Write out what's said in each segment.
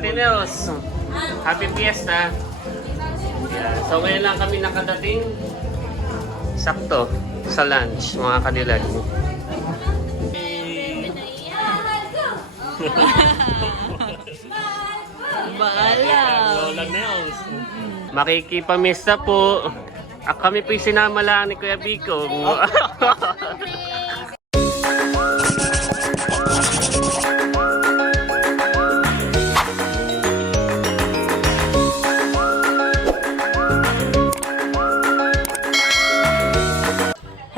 Tineos, happy fiesta. Yeah. So ngayon lang kami nakadating. Sakto sa lunch, mga kadilag. Bahala. Lola Nels. Makikipamista po. Ah, kami po'y sinama lang ni Kuya Biko.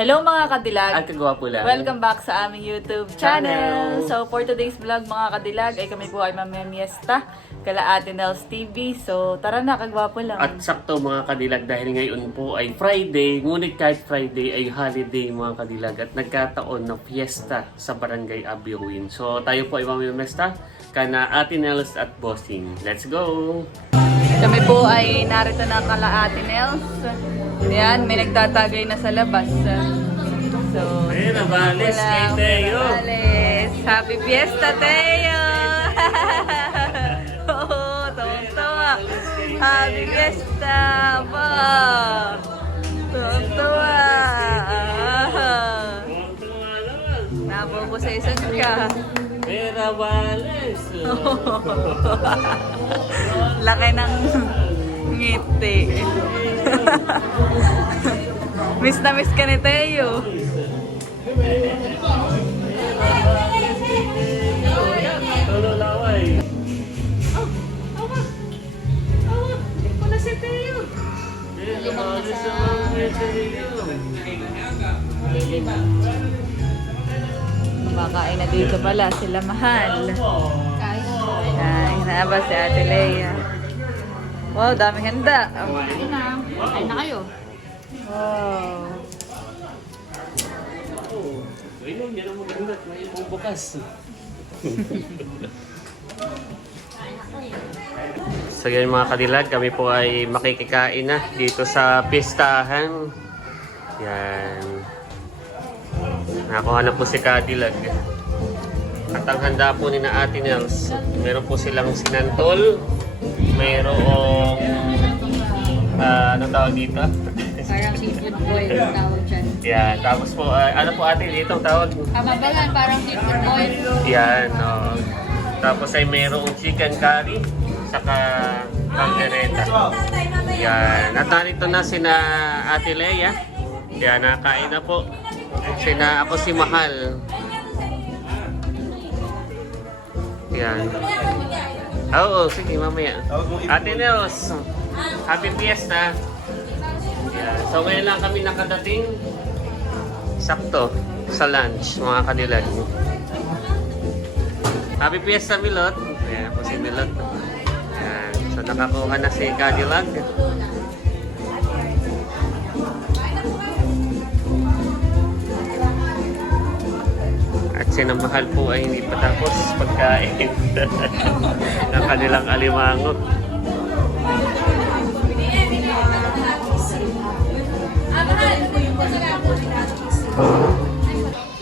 Hello mga kadilag! Ang kagwapo lang. Welcome back sa aming YouTube channel. So for today's vlog mga kadilag ay kami po ay mamimiesta kala Ate Nels TV. So tara na, kagwapo lang. At sakto mga kadilag dahil ngayon po ay Friday, ngunit kahit Friday ay holiday mga kadilag at nagkataon na fiesta sa Barangay Abiruin. So tayo po ay mamimesta kana Ate Nels at Bossing. Let's go! Kami po ay narito na kala Ate Nels. Yan, may nagtatagay na sa labas. So, Ayun, nabales kay Teo. nabales. Happy Fiesta, Teo! Oo, tuwang-tuwa. Happy Fiesta! Ba! Tuwang-tuwa. Nabubusaison ka. Pera Vales! Laki ng ngiti. miss na miss ka ni Teo. Tulo Kumakain na dito pala sila mahal. Kain na ba si Ate Leia? Wow, daming handa. Kain na kayo. Wow. Ayun, yan ang maganda. May bubukas. So yan mga kadilag, kami po ay makikikain na dito sa pistahan. Yan. Nakuha na po si Kadilag. At ang handa po ni na Ate Nels, meron po silang sinantol, mayroong, ah, ano tawag dito? Parang seafood boil ang tawag dyan. Yan, tapos po, ah, ano po ate dito ang tawag? Kamabalan, parang seafood boil. Yan, oh. Tapos ay mayroong chicken curry, saka caldereta. Yan, at narito na sina Ate Leia. Yan, nakain na po. Sina ako si Mahal. Yan. Oo, sige, mamaya. Ate Neos, happy fiesta. Yan. So ngayon lang kami nakadating. Sakto sa lunch, mga kadilag. Happy Fiesta, Milot. Ayan po si Milot. Ayan. So nakakuha na si Cadillac. At sinamahal po ay hindi pa tapos pagkain ng kanilang alimango.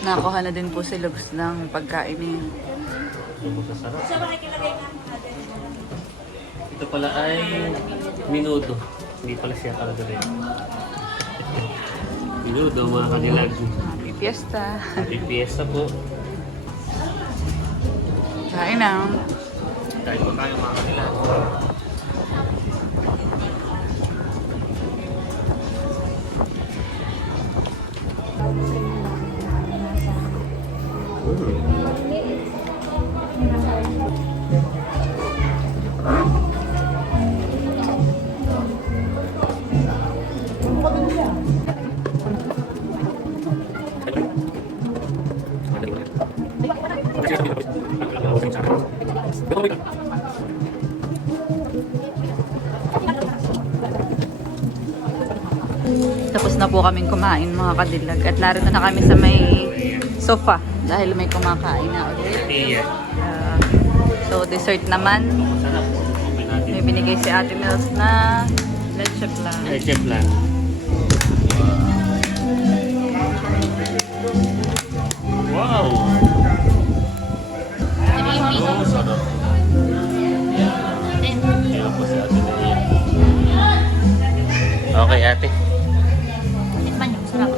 Nakuha na din po si Lugs ng pagkain niya. Ito pala ay minudo. Hindi pala siya karagare. minudo mga kanilag. Happy Fiesta! Happy Fiesta po. Kain na. Kain po tayo mga kanilag. Tapos na po kaming kumain mga kadilag at narito na kami sa may sofa dahil may kumakain na ulit. Ah, so dessert naman, may binigay si Ate Mills na leche plan. Leche plan. Wow! po si Ate Lia. Okay, Ate. Tikman niyo, sarap.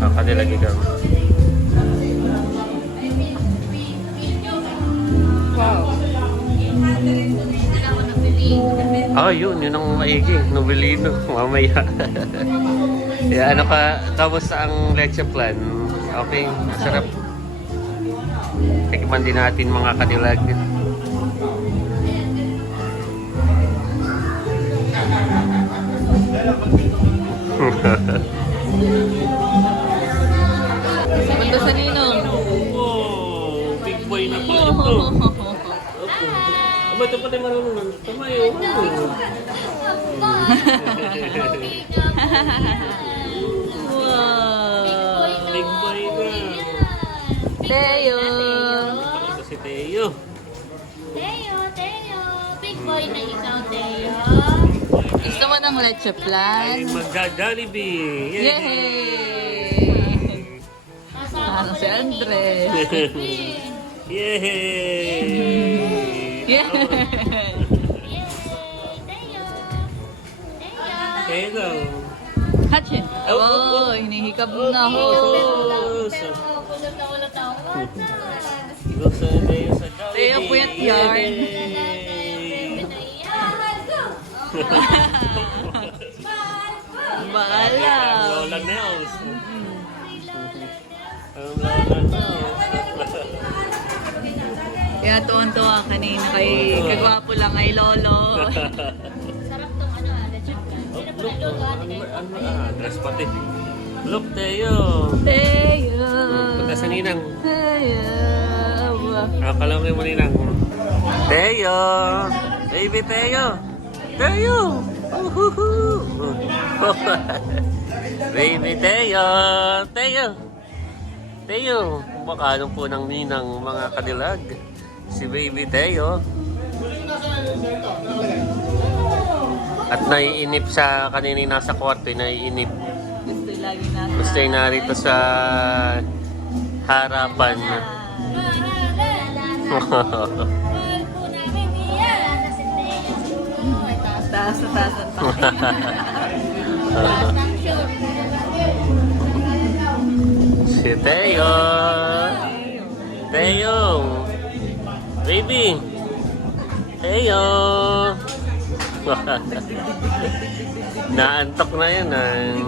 Kakali lagi ka. Wow. Oh, yun. Yun ang maigi. Nobelino. Mamaya. yeah, ano ka? Tapos ang leche plan. Okay. Masarap. Tikman din natin mga kadilag. Punta sa ninong. oh, big boy na pala ito. Aba, ito pala marunong ng tumayo. Wow. Big boy na. Teo. Ito si Teo. Teo, Teo. Big boy na ikaw, Teo. Gusto mo ng leche Ay, plan? magja-Jollibee. Yay! Ano ko si yung Andre? Yay! Yeah! Yay. Hello. Hachin! Oh, hinihikab na ho. Oh, Pero kulot na kulot ako. What na? Gusto na tayo sa Jollibee. Teo, puyat yarn. Yay! Baala. Lola Nels. Lola Nels. Kaya tuwan-tuwa kanina kay kagwapo lang kay Lolo. Sarap tong ano, ah? Ano ah, dress pati. Look, Teo. Teo. Punta sa ninang. Teo. Akala ko yung ninang. Teo! Baby Teo! Teo! Uhuhu! Baby Teo! Teo! Teo! Baka po ng ninang mga kadilag. Si Baby Teo. At naiinip sa kanina nasa kwarto, naiinip. Gusto lagi. Gusto narito sa harapan. taas na taas pake. taas si Teo. Teo. Baby. Teo. Naantok na yan ah.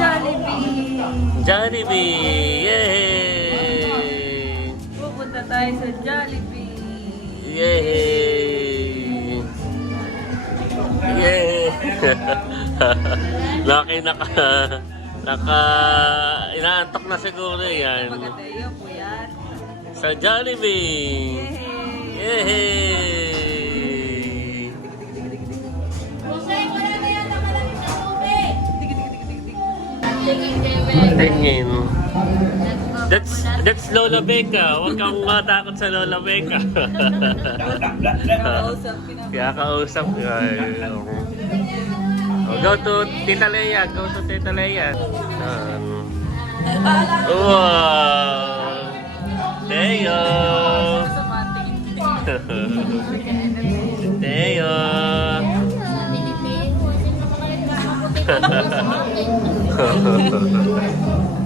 Jollibee! Jollibee! Yay! Pupunta tayo sa Jollibee! Yay! Yay! Laki naka naka inaantok na siguro yan. Pagkatayo, puyat. Sa Jollibee! Yay! Yan. Sa tubig. Tingin. That's that's Lola Becca. Huwag kang matakot sa Lola Becca. Kaya kausap ka. Oh, go to Tita Leia. Go to Tita Leia. Um, wow! Teo! Tingin. Teo!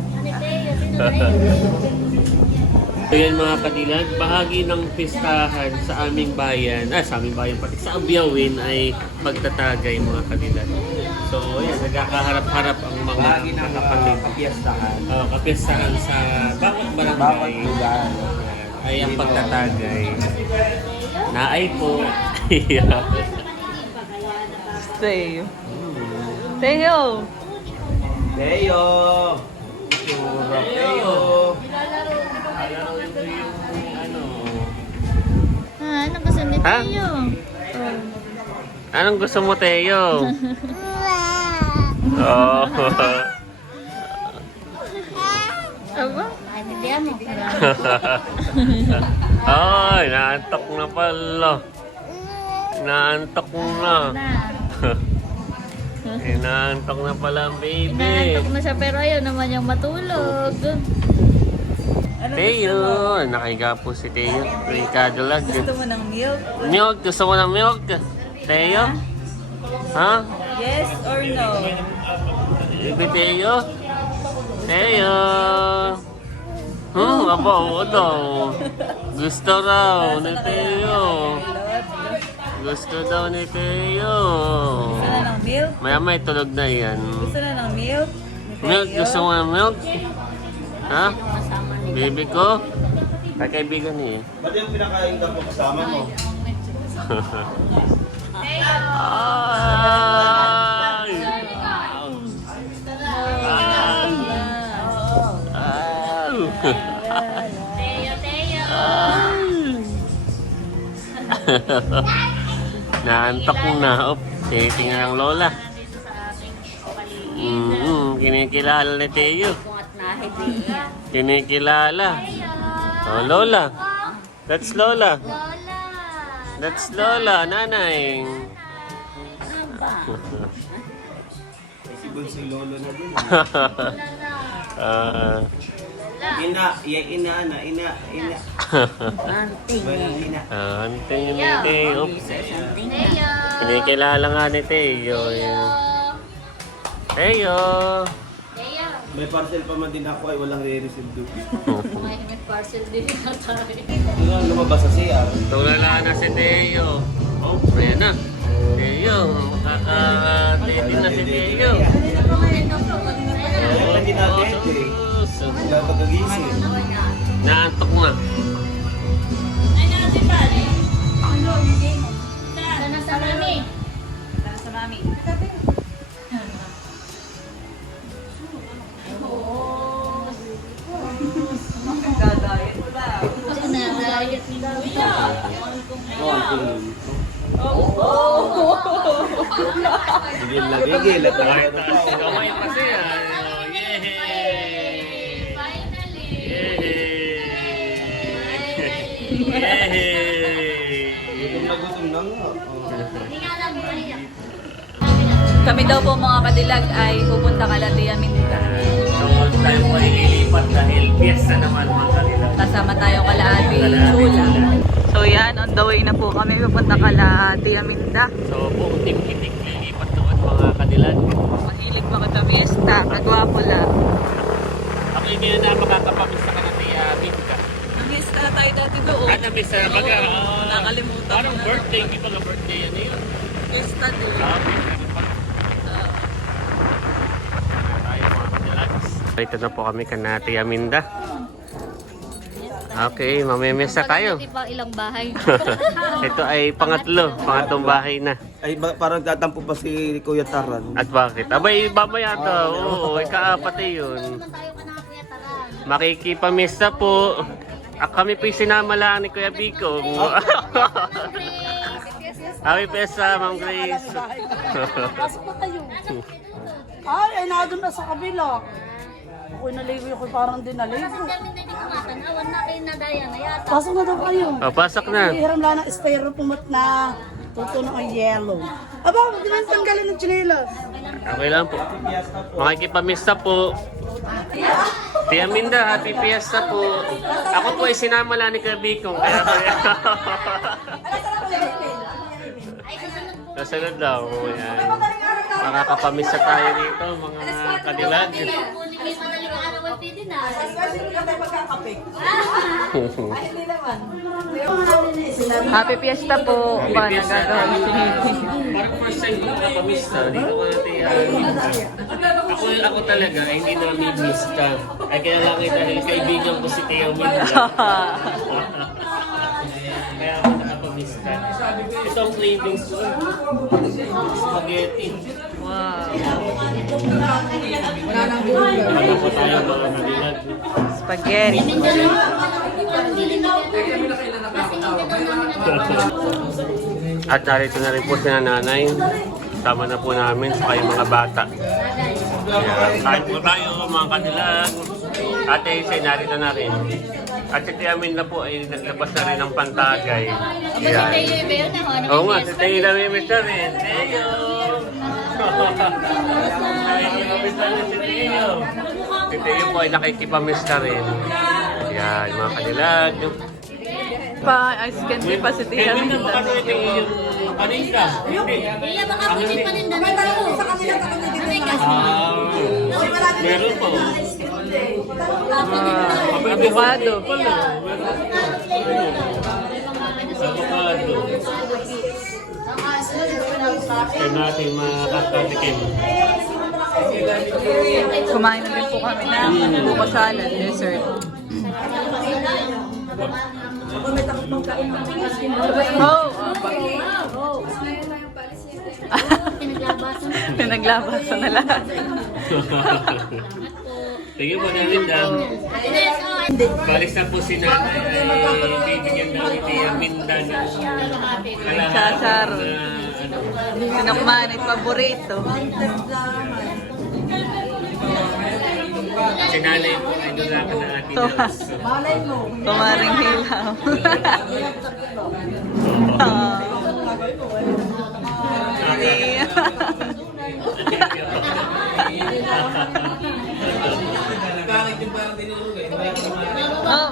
Ayan mga kadilag, bahagi ng pistahan sa aming bayan, ah sa aming bayan pati sa Abyawin ay pagtatagay mga kadilag. So ayan, nagkakaharap-harap ang mga Bahagi ng uh, kapiyastahan. uh, sa bawat Bawat barangay lugar. ay ang pagtatagay. Naay po. Teo. Teo! Teo! Sura Teo! ano, Ah, ano gusto ni Ha? Teo? Anong gusto mo, Teo? Oh. Aba? Naintindihan mo. Ay, naantok na pala. Naantok na. Na. Eh, naantok na pala ang baby. Inaantok na siya pero ayaw naman niyang matulog. Ano Teo, nakahiga po si Teo. May kadalag. gusto mo ng milk? Milk, gusto mo ng milk? Teo? Ha? Yes or no? Baby Teo? Teo? Hmm, aba, oo daw. Gusto raw ni Teo. Gusto daw ni Teo. Milk? Maya may tulog na yan. Gusto na ng milk? Milk, gusto mo ng milk? Ha? Baby ko? Ay, kaibigan eh. Ba't yung pinakain ka po kasama mo? Ay! Ay! Teo, Teo. Naantok na. Op, tinitingnan ng lola. Sa ating paligid. Mm, kinikilala ni Teo. Kung at nahibiya. Kinikilala. Oh, Lola. That's Lola. Lola. That's Lola, nanay. Sigun si Lolo na din. Ah, Ina, iya ina na, ina, ina. Walang ina. ah, tingin ni Teo. Teo. Kinikilala nga ni Teo. eh. Teo. Teo. May parcel pa man din ako ay walang re-receive doon. May may parcel din na tayo. Ano lumabas sa siya? Tulala na si Teo. Oh, ayan na. Teo, makaka-dating na si Teo. Wala din natin sus. Wala pag-agising. Naantok na. Sana sa mami. Tara sa mami. Gagayat mo lang. Ako na diet ni Kuya. Na Ay, ano taas pa, si kamay kasi. Ano, Gutom na nga. Kami daw po mga kadilag ay pupunta kala Tia Minda. So, tayo po ay lilipat dahil fiesta naman mga kanila. Kasama tayo kala Ate Chula. So yan, on the way na po kami pupunta kala Tia Minda. So, buong team kitik lilipat doon mga kadilag. Mahilig mga kamista, nagwapo lang. Ako hindi na makakapamisa ka na tiya Minka. Namiss na tayo dati doon. Ah, na-miss na baga. Oo, nakalimutan Parang ko na. birthday, di ba nga birthday yan yun? Fiesta din. Sabi, meron pa. Tayo mga kadilags. Ito na po kami kana Tia Minda. Okay, mamemesa tayo. Ilang bahay. Ito ay pangatlo, pangatlong bahay na. Ay, ba- parang tatampo pa si Kuya Taran. At bakit? Abay, mamaya to. Oo, ikaapat eh yun. Makikipamista po. Ah, kami po sinama lang ni Kuya Biko. Happy Pesta, Ma'am Grace. Ay, ay nandun na sa kabila. Ako'y naligo ko parang din naligo. Kami na di na kayo na daya na yata. Pasok na daw kayo. oh, pasok na. Hiram lang ng styrofoam at na tutuno ang yellow. Aba, hindi man tanggalin ng chinelas. Okay lang po. Makikipamista po. Tia Minda, happy fiesta po. Ako po ay sinama lang ni Kuya Biko. Kaya kaya. Ay, susunod po. Nasunod daw. Yan. Makakapamista tayo dito, mga kadilag. Happy Fiesta po. Happy Ba, Fiesta. Parang first time ko nakapamista. Dito ko natin. Ako, ako talaga, hindi na miss ka. Ay kaya lang eh, dahil kaibigan ko si Teo Minda. kaya ako nakapamista. Ito ang cravings ko. Spaghetti. Wow. Ano po tayo mga kadilag. Spaghetti. At narito na rin po si nanay. Tama na po namin sa kayong mga bata. Kain po tayo mga kanilang. Ate Isay, narito na rin. At si Tiamin na po ay naglabas na rin ng pantagay. Aba si. Teo Ibeo na ho. Ano Oo nga, si Teo na may miss na rin. Teo! Nakikipamiss na rin si Teo. Si Teo po ay nakikipamiss na rin. Yan, mga kanilag. Pa ice candy pa si Tia na ito yung paninda. Iya, baka pwede pa rin May marami sa kanila kapag nagtitinda. Ah, meron po. Ah, avocado. Avocado. Kaya natin makakatikim. Kumain na din po kami ng buko salad, dessert. Oh! Pinaglabasan. Pinaglabasan na lahat. Sige po namin. Ines, oh. Balis na po si nanay ay bibigyan daw ni Aminda ng kalahati Sasaro. kumain ay paborito? Si nanay po ay nulakan ng ating house. Kumaring hilaw. Ah. Hindi. Oh.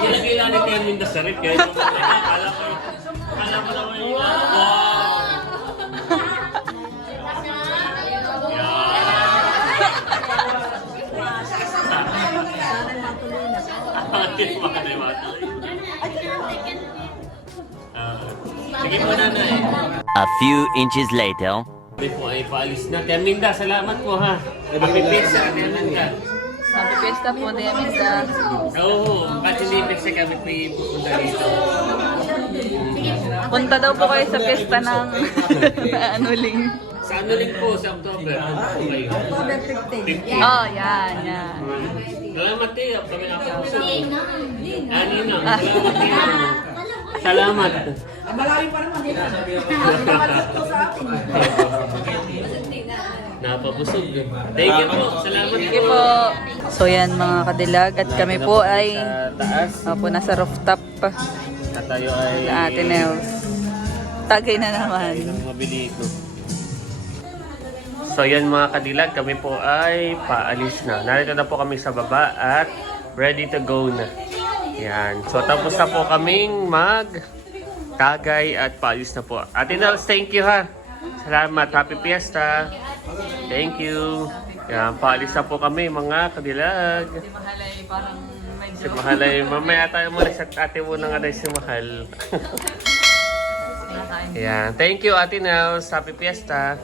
Nilagay lang ni Kuya Minda sa rep. Kaya yung akala ko, akala ko naman yung Ah, Sige po nanay. A few inches later. Kami po ay paalis na. Minda, salamat po ha. Happy pizza, Kuya Minda. Happy Fiesta po, Tia Minda. Oo, kahit hindi pizza kami po pupunta dito. Punta daw po kayo sa pesta ng anuling. Sa rin po, sa October. Okay. 15. Oh, yan, yan. Salamat Tiyo, kami nga po. Ani na, salamat Tiyo. Salamat. Malayo pa naman dito. sa atin. Napabusog. Thank you po. Salamat Sige po. So yan mga kadilag at kami po ay. Opo, nasa rooftop pa At tayo ay... Ate Nels. Tagay na naman. Ang mabili ko. So yan mga kadilag, kami po ay paalis na. Narito na po kami sa baba at ready to go na. Yan. So tapos na po kaming mag tagay at paalis na po. Ate thank you ha. Salamat. Happy Fiesta. Thank you. Yan, paalis na po kami mga kadilag. Mahalay, parang Si Mahal ay mamaya tayo muna sa ate mo na nga si Mahal. Yan. Thank you Ate. Happy Fiesta.